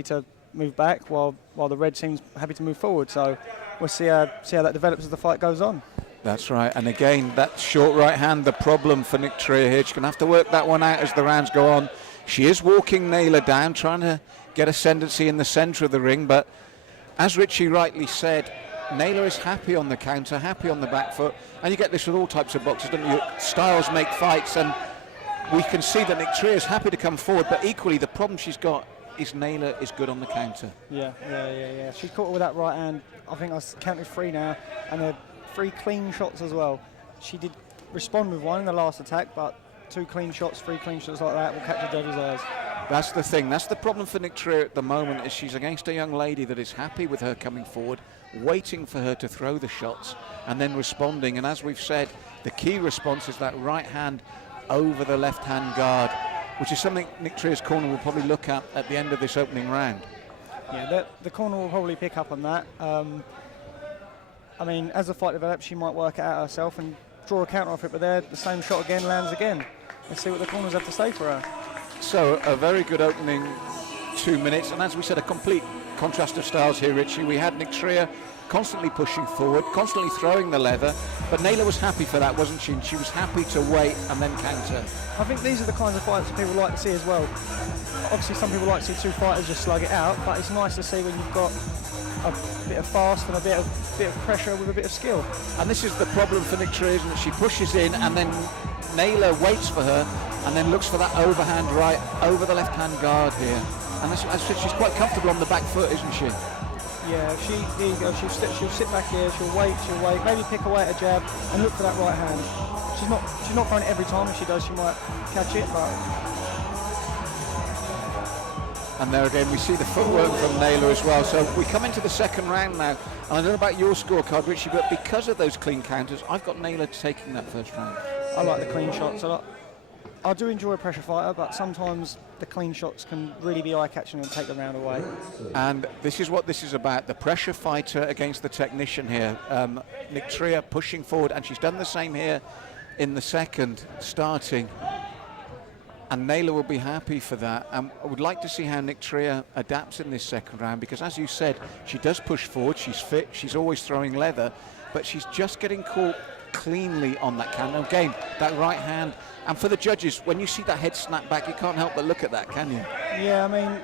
happy to move back, while the red seems happy to move forward. So we'll see how that develops as the fight goes on. That's right, and again, that short right hand, the problem for Nictria here. She's going to have to work that one out as the rounds go on. She is walking Naylor down, trying to get ascendancy in the centre of the ring, but as Richie rightly said, Naylor is happy on the counter, happy on the back foot, and you get this with all types of boxers, don't you? Styles make fights, and we can see that Nictria is happy to come forward, but equally the problem she's got is Naylor is good on the counter. Yeah. She caught her with that right hand. I think I counted 3 now, and 3 clean shots as well. She did respond with one in the last attack, but 2 clean shots, 3 clean shots like that will catch the judge's eyes. That's the thing. That's the problem for Nictria at the moment, is she's against a young lady that is happy with her coming forward, waiting for her to throw the shots and then responding. And as we've said, the key response is that right hand over the left hand guard, which is something Nictria's corner will probably look at the end of this opening round. Yeah, the corner will probably pick up on that. I mean, as the fight develops, she might work it out herself and draw a counter off it, but there, the same shot again lands again. Let's see what the corners have to say for her. So a very good opening 2 minutes, and as we said, a complete contrast of styles here, Richie. We had Nictria constantly pushing forward, constantly throwing the leather, but Naylor was happy for that, wasn't she? And she was happy to wait and then counter. I think these are the kinds of fights that people like to see as well. Obviously, some people like to see 2 fighters just slug it out, but it's nice to see when you've got a bit of fast and a bit of pressure with a bit of skill. And this is the problem for Nictria, isn't it? She pushes in and then Naylor waits for her and then looks for that overhand right over the left-hand guard here. And as I said, she's quite comfortable on the back foot, isn't she? Yeah, here you go. She'll sit back here, she'll wait, maybe pick away at a jab and look for that right hand. She's not throwing it every time. If she does, she might catch it, but... And there again, we see the footwork from Naylor as well. So we come into the second round now. And I don't know about your scorecard, Richie, but because of those clean counters, I've got Naylor taking that first round. I like the clean shots. I do enjoy a pressure fighter, but sometimes the clean shots can really be eye-catching and take the round away. And this is what this is about, the pressure fighter against the technician here. Nictria pushing forward, and she's done the same here in the second, starting. And Naylor will be happy for that. I would like to see how Nictria adapts in this second round, because as you said, she does push forward, she's fit, she's always throwing leather, but she's just getting caught cleanly on that counter. Again, that right hand. And for the judges, when you see that head snap back, you can't help but look at that, can you? Yeah, I mean,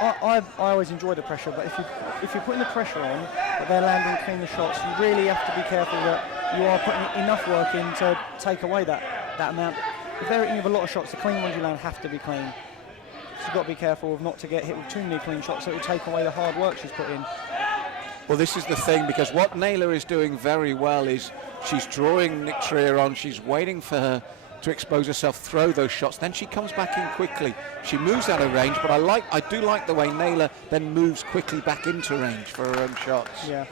I always enjoy the pressure, but if you're putting the pressure on, but they're landing clean shots, you really have to be careful that you are putting enough work in to take away that amount. If they're hitting with a lot of shots, the clean ones you land have to be clean. So you've got to be careful of not to get hit with too many clean shots, so it will take away the hard work she's put in. Well, this is the thing, because what Naylor is doing very well is she's drawing Nictria on, she's waiting for her to expose herself, throw those shots, then she comes back in quickly. She moves out of range, but I do like the way Naylor then moves quickly back into range for her own shots. Yeah.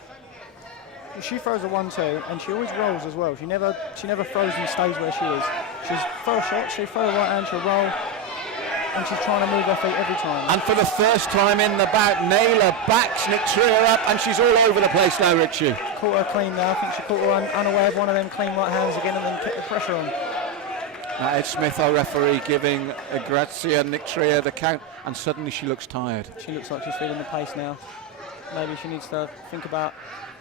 She throws a 1-2 and she always rolls as well. She never throws and stays where she is. She's throw a shot, she'll throw a right hand, she'll roll, and she's trying to move her feet every time. And for the first time in the bout, Naylor backs Nictria up, and she's all over the place now, Richie. Caught her clean now. I think she caught her unaware of one of them clean right hands again and then kept the pressure on. Now Ed Smith, our referee, giving Grazia Nictria the count, and suddenly she looks tired. She looks like she's feeling the pace now. Maybe she needs to think about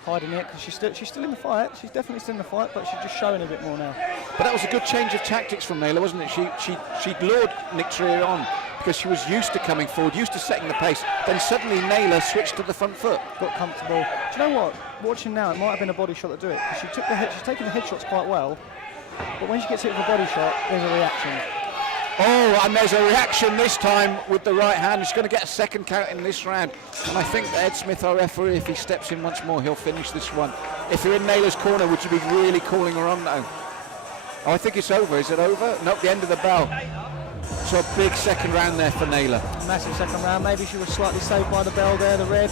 hiding it, because she's still in the fight. She's definitely still in the fight, but she's just showing a bit more now. But that was a good change of tactics from Naylor, wasn't it? She lured Nictria on because she was used to coming forward, used to setting the pace. Then suddenly Naylor switched to the front foot. Got comfortable. Do you know what? Watching now, it might have been a body shot that do it. Because she's taking the head shots quite well, but when she gets hit with a body shot, there's a reaction. Oh, and there's a reaction this time with the right hand. She's going to get a second count in this round. And I think Ed Smith, our referee, if he steps in once more, he'll finish this one. If you're in Naylor's corner, would you be really calling her on now? Oh, I think it's over. Is it over? Nope, the end of the bell. So a big second round there for Naylor. Massive second round. Maybe she was slightly saved by the bell there, the red.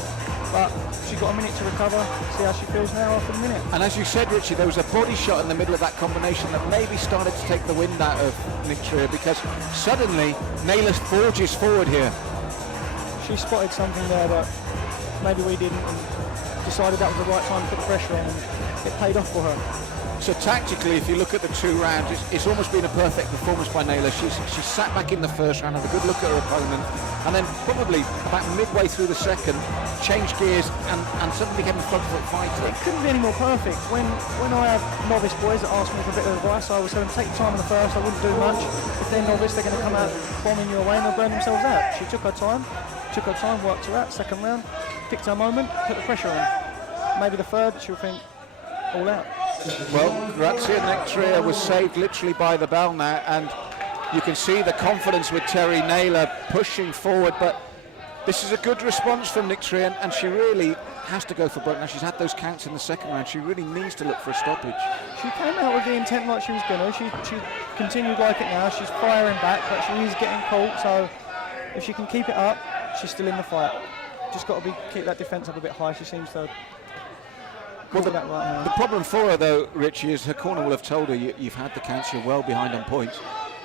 But she got a minute to recover. See how she feels now after a minute. And as you said, Richie, there was a body shot in the middle of that combination that maybe started to take the wind out of Nictria, because suddenly Naylor forges forward here. She spotted something there that maybe we didn't, and decided that was the right time to put the pressure on, and it paid off for her. So tactically, if you look at the 2 rounds, it's almost been a perfect performance by Naylor. She sat back in the first round, had a good look at her opponent, and then probably about midway through the second, changed gears and suddenly became a front foot fighter. It couldn't be any more perfect. When I have novice boys that ask me for a bit of advice, I would say, take your time in the first, I wouldn't do much. If they're novice, they're going to come out bombing you away and they'll burn themselves out. She took her time, worked her out, second round, picked her moment, put the pressure on. Maybe the third, she'll think, all out. Well, Grazia Nictria was saved literally by the bell now, and you can see the confidence with Terri Naylor pushing forward, but this is a good response from Nictria, and she really has to go for broke. Now she's had those counts in the second round, she really needs to look for a stoppage. She came out with the intent like she was going to, she continued like it now, she's firing back, but she is getting caught, so if she can keep it up, she's still in the fight. Just got to keep that defence up a bit high, she seems to. Well, the problem for her, though, Richie, is her corner will have told her you've had the counts, you're well behind on points.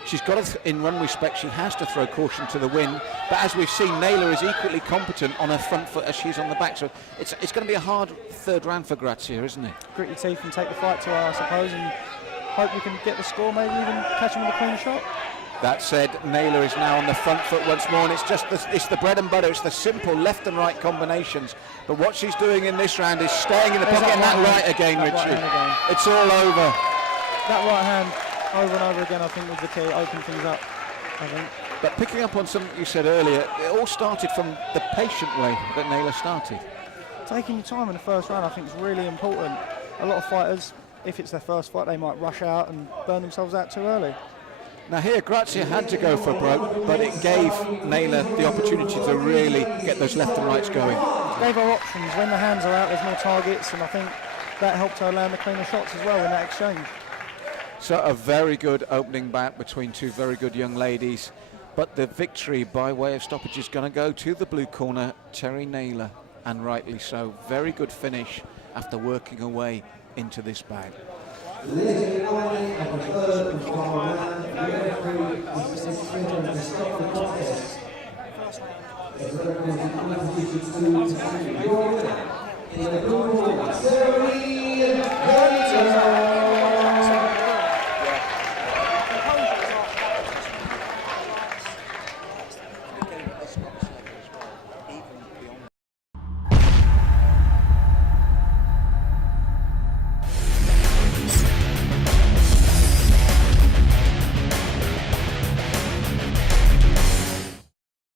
She's got to, in run respect, she has to throw caution to the wind. But as we've seen, Naylor is equally competent on her front foot as she's on the back. So it's going to be a hard third round for Grazia, isn't it? Grit your teeth and take the fight to her, I suppose, and hope you can get the score, maybe even catch him with a clean shot. That said, Naylor is now on the front foot once more, and it's the bread and butter. It's the simple left and right combinations. But what she's doing in this round is staying in the pocket, and that right again, Richie. It's all over. That right hand over and over again, I think, was the key. Open things up, I think. But picking up on something you said earlier, it all started from the patient way that Naylor started. Taking your time in the first round, I think, is really important. A lot of fighters, if it's their first fight, they might rush out and burn themselves out too early. Now here, Grazia had to go for broke, but it gave Naylor the opportunity to really get those left and rights going. It gave her options. When the hands are out, there's more targets, and I think that helped her land the cleaner shots as well in that exchange. So a very good opening bout between two very good young ladies, but the victory by way of stoppage is going to go to the blue corner, Terri Naylor, and rightly so. Very good finish after working her way into this bout. In the blue